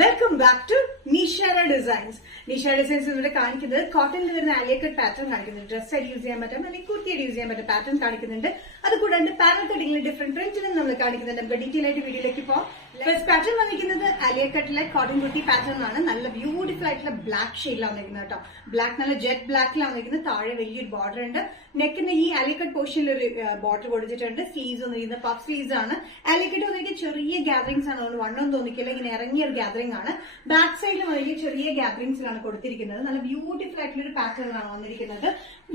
Welcome back to Nishara designs. Nishara designs ഇവിടെ കാണിക്കുന്നത് കോട്ടണിൽ വരുന്ന ആലിയ കട്ട് പാറ്റേൺ കാണിക്കുന്നുണ്ട്. ഡ്രസ് ആയിട്ട് യൂസ് ചെയ്യാൻ പറ്റും, അല്ലെങ്കിൽ കുർത്തിയായിട്ട് യൂസ് ചെയ്യാൻ പറ്റും പാറ്റേൺ കാണിക്കുന്നുണ്ട്. അതുകൂടാണ്ട് പാനൽ കട്ടിങ്ങിൽ ഡിഫറെന്റ് പ്രിന്റിലും നമ്മൾ കാണിക്കുന്നുണ്ട്. നമുക്ക് ഡീറ്റെയിൽ ആയിട്ട് വീഡിയോയിലേക്ക് പോകാം. ഫസ്റ്റ് പാറ്റേൺ വന്നിരിക്കുന്നത് ആലിയ കട്ടിലെ കോട്ടൺ കുർത്തി പാറ്റേൺ ആണ്. നല്ല ബ്യൂട്ടിഫുൾ ആയിട്ടുള്ള ബ്ലാക്ക് ഷെയ്ഡിലാണ് വന്നിരിക്കുന്നത് കേട്ടോ. ബ്ലാക്ക് നല്ല ജെറ്റ് ബ്ലാക്കിലാണ് വന്നിരിക്കുന്നത്. താഴെ വലിയൊരു ബോർഡർ ഉണ്ട്. നെക്കിന്റെ ഈ ആലിയ കട്ട് പോർഷനിൽ ഒരു ബോർഡർ കൊടുത്തിട്ടുണ്ട്. സ്ലീവ്സ് വന്നിരിക്കുന്നത് പഫ് സ്ലീവ്സ് ആണ്. ആലിയ കട്ട് വന്നിരിക്കുന്നത് ചെറിയ ഗ്യാതറിംഗ്സ് ആണ്, അതുകൊണ്ട് വണ്ണം തോന്നിക്കില്ല. ഇങ്ങനെ ഇറങ്ങിയ ഒരു ഗ്യാതറിംഗ് ആണ്. ബാക്ക് സൈഡിൽ വലിയ ചെറിയ ഗ്യാതറിംഗ്സിലാണ് കൊടുത്തിരിക്കുന്നത്. നല്ല ബ്യൂട്ടിഫുൾ ആയിട്ടുള്ള ഒരു പാറ്റേണിലാണ് വന്നിരിക്കുന്നത്.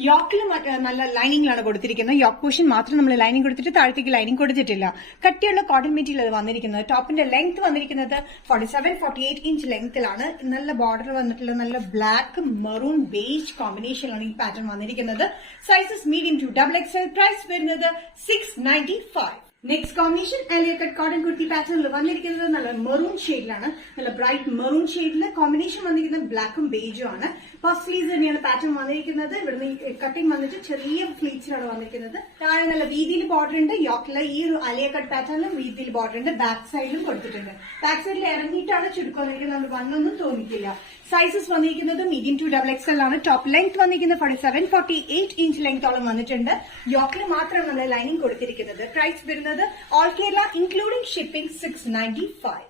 യോക്കിൽ നല്ല ലൈനിങ്ങിലാണ് കൊടുത്തിരിക്കുന്നത്. യോക്ക് പോർഷൻ മാത്രം നമ്മൾ ലൈനിങ് കൊടുത്തിട്ട് താഴത്തേക്ക് ലൈനിങ് കൊടുത്തിട്ടില്ല. കട്ടിയുള്ള കോട്ടൺ മെറ്റീരിയൽ വന്നിരിക്കുന്നത്. ടോപ്പിന്റെ ലെങ്ത് വന്നിരിക്കുന്നത് 47-48 ഇഞ്ച് ലെങ്ത്തിലാണ്. നല്ല ബോർഡർ വന്നിട്ടുള്ള നല്ല ബ്ലാക്ക് മെറൂൺ ബേജ് കോമ്പിനേഷനിലാണ് ഈ പാറ്റേൺ വന്നിരിക്കുന്നത്. Sizes medium to XXL. Price വരുന്നത് 695. Next combination Alia cut cotton kurti പാറ്റേണിൽ വന്നിരിക്കുന്നത് നല്ല മെറൂൺ ഷെയ്ഡിലാണ്. നല്ല ബ്രൈറ്റ് മെറൂൺ ഷെയ്ഡില് കോമ്പിനേഷൻ വന്നിരിക്കുന്നത് ബ്ലാക്കും ബേജും ആണ്. പഫ് സ്ലീവ്സ് തന്നെയാണ് പാറ്റേൺ വന്നിരിക്കുന്നത്. ഇവിടുന്ന് കട്ടിങ് വന്നിട്ട് ചെറിയ ഫ്ലീറ്റ്സിലാണ് വന്നിരിക്കുന്നത്. താഴെ നല്ല വീതിയിൽ ബോർഡർ ഉണ്ട്. യോക്കിലെ ഈ ഒരു ആലിയ കട്ട് പാറ്റേണിലും വീതിയിൽ ബോർഡർ ഉണ്ട്. ബാക്ക് സൈഡിലും കൊടുത്തിട്ടുണ്ട്. ബാക്ക് സൈഡിൽ ഇറങ്ങിയിട്ടാണ് ചുരുക്കം വന്നിരിക്കുന്നത്. നമ്മൾ വണ്ണൊന്നും തോന്നിക്കില്ല. സൈസസ് വന്നിരിക്കുന്നത് മീഡിയം ടു XXL ആണ്. ടോപ്പ് ലെങ്ത് വന്നിരിക്കുന്നത് 47-48 ഇഞ്ച് ലെങ്തോളം വന്നിട്ടുണ്ട്. യോക്കിൽ മാത്രം നമ്മൾ ലൈനിങ് കൊടുത്തിരിക്കുന്നത്. പ്രൈസ് വരുന്നത് all Kerala including shipping 695.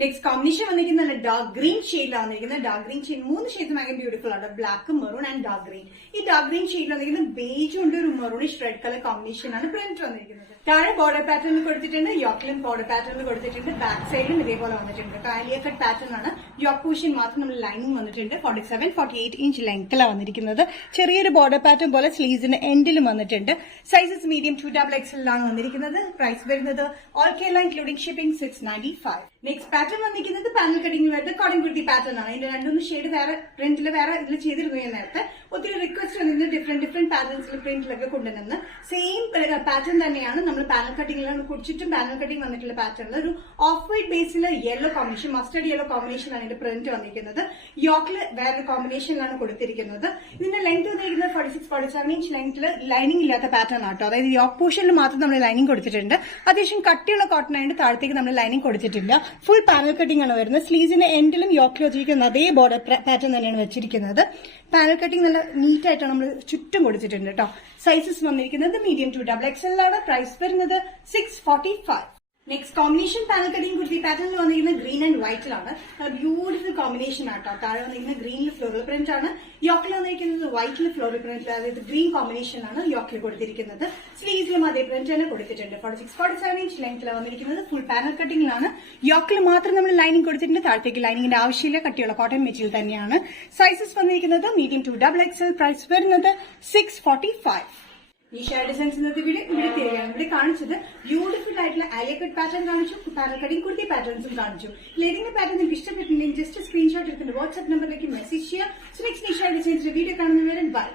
Next combination വന്നിരിക്കുന്നത് നല്ല ഡാർക്ക് ഗ്രീൻ ഷെയ്ഡിലാണ് വന്നിരിക്കുന്നത്. ഡാർക്ക് ഗ്രീൻ ഷെയ്ഡ് 3 ഷെയ്ഡ്സ് ഭയങ്കര ബ്യൂട്ടിഫുൾ ആണ്. Black, maroon and dark green. ഈ ഡാർക്ക് ഗ്രീൻ ഷെയ്ഡിൽ വന്നിരിക്കുന്നത് ബേജ് കൊണ്ട് ഒരു മെറൂണിഷ് റെഡ് കളർ കോമ്പിനേഷൻ ആണ് പ്രിന്റ് വന്നിരിക്കുന്നത്. താഴെ ബോർഡർ പാറ്റേണിൽ കൊടുത്തിട്ടുണ്ട്. യോക്കിലും ബോർഡർ പാറ്റേണിൽ കൊടുത്തിട്ടുണ്ട്. ബാക്ക് സൈഡിലും ഇതേപോലെ വന്നിട്ടുണ്ട്. ആലിയ കട്ട് പാറ്റേൺ ആണ്. യോക്ക് പോർഷൻ മാത്രം നമ്മൾ ലൈനിങ് വന്നിട്ടുണ്ട്. 47-48 ഇഞ്ച് ലെങ്ത്തിലാണ് വന്നിരിക്കുന്നത്. ചെറിയൊരു ബോർഡർ പാറ്റേൺ പോലെ സ്ലീവ്സിന്റെ എൻഡിലും വന്നിട്ടുണ്ട്. സൈസസ് മീഡിയം ടു XXL ആണ് വന്നിരിക്കുന്നത്. പ്രൈസ് വരുന്നത് all Kerala including shipping 695. Next pattern വന്നിരിക്കുന്നത് പാനൽ കട്ടിംഗ് വരുന്നത് കോട്ടൺ കുർത്തി പാറ്റേൺ ആണ്. ഇതിന്റെ 2-3 ഷെയ്ഡ് വേറെ പ്രിന്റിൽ വേറെ ഇതിൽ ചെയ്തിരുന്നു. ഞാൻ നേരത്തെ ഒത്തിരി റിക്വസ്റ്റ് വന്നിരുന്നു ഡിഫറെന്റ് പാറ്റേൺസിൽ പ്രിന്റിലൊക്കെ കൊണ്ടുവന്ന് സെയിം പാറ്റേൺ തന്നെയാണ് നമ്മൾ പാനൽ കട്ടിംഗിലാണ് കുടിച്ചിട്ടും പാനൽ കട്ടിംഗ് വന്നിട്ടുള്ള പാറ്റേണിൽ ഒരു of white Basil yellow combination, mustard yellow കോമ്പിനേഷനാണ് ഇതിന്റെ പ്രിന്റ് വന്നിരിക്കുന്നത്. യോക്കില് വേറൊരു കോമ്പിനേഷനിലാണ് കൊടുത്തിരിക്കുന്നത്. ഇതിന്റെ ലെങ്ത് വന്നിരിക്കുന്നത് 46-47 ഇഞ്ച് ലെങ്ത്തിൽ ലൈനിങ് ഇല്ലാത്ത പാറ്റേൺ ആട്ടോ. അതായത് യോക്ക് പോർഷനിൽ മാത്രം നമ്മൾ ലൈനിങ് കൊടുത്തിട്ടുണ്ട്. അത്യാവശ്യം കട്ടിയുള്ള കോട്ടൺ ആയിട്ട് താഴത്തേക്ക് നമ്മൾ ലൈനിങ് കൊടുത്തിട്ടില്ല. ഫുൾ പാനൽ കട്ടിംഗ് ആണ് വരുന്നത്. സ്ലീവ്സിന്റെ എൻഡിലും യോക്കിലും വെച്ചിരിക്കുന്ന അതേ ബോർഡർ പാറ്റേൺ തന്നെയാണ് വെച്ചിരിക്കുന്നത്. പാനൽ കട്ടിംഗ് നല്ല നീറ്റ് ആയിട്ടാണ് നമ്മൾ ചുറ്റും കൊടുത്തിട്ടുണ്ട് കേട്ടോ. സൈസസ് വന്നിരിക്കുന്നത് മീഡിയം ടു XXL ആണ്. പ്രൈസ് വരുന്നത് 645. Next combination panel cutting kurti പാറ്റേണിൽ വന്നിരിക്കുന്നത് ഗ്രീൻ ആൻഡ് വൈറ്റിലാണ്. ബ്യൂട്ടിഫുൾ കോമ്പിനേഷൻ ആട്ടോ. താഴെ വന്നിരിക്കുന്നത് ഗ്രീനിൽ ഫ്ലോറൽ പ്രിന്റ് ആണ്. യോക്കിൽ വന്നിരിക്കുന്നത് വൈറ്റിൽ ഫ്ലോറൽ പ്രിന്റ്, അതായത് ഗ്രീൻ കോമ്പിനേഷനാണ് യോക്കിൽ കൊടുത്തിരിക്കുന്നത്. സ്ലീവ്സിലും അതേ പ്രിന്റ് തന്നെ കൊടുത്തിട്ടുണ്ട്. 46-47 ഇഞ്ച് ലെങ്ത്തിലാണ് വന്നിരിക്കുന്നത്. Full panel കട്ടിംഗിലാണ്. യോക്കിൽ മാത്രം നമ്മൾ ലൈനിങ് കൊടുത്തിട്ടുണ്ട്. താഴത്തേക്ക് ലൈനിങ്ങിന്റെ ആവശ്യമില്ല. കട്ടിയുള്ള കോട്ടൺ മെറ്റീരിയൽ തന്നെയാണ്. സൈസസ് വന്നിരിക്കുന്നത് മീഡിയം ടു XXL. പ്രൈസ് വരുന്നത് 645. നിഷാര ഡിസൈൻസ് ഇന്നത്തെ വീഡിയോ ഇവിടെ തരികയാണ്. ഇവിടെ കാണിച്ചത് ബ്യൂട്ടിഫുൾ ആയിട്ടുള്ള ആലിയ കട്ട് പാറ്റേൺ കാണിച്ചു, പാനൽ കട്ടിംഗ് കുർത്തി പാറ്റേൺസും കാണിച്ചു. ഏതെങ്കിലും പാറ്റേൺ നിങ്ങൾക്ക് ഇഷ്ടപ്പെട്ടിട്ടുണ്ടെങ്കിൽ ജസ്റ്റ് സ്ക്രീൻഷോട്ട് എടുത്തിട്ട് വാട്സ്ആപ്പ് നമ്പറിലേക്ക് മെസ്സേജ് ചെയ്യാം. സോ നെക്സ്റ്റ് നിഷാര ഡിസൈൻസിന്റെ വീഡിയോ കാണുന്നവരെ ബൈ.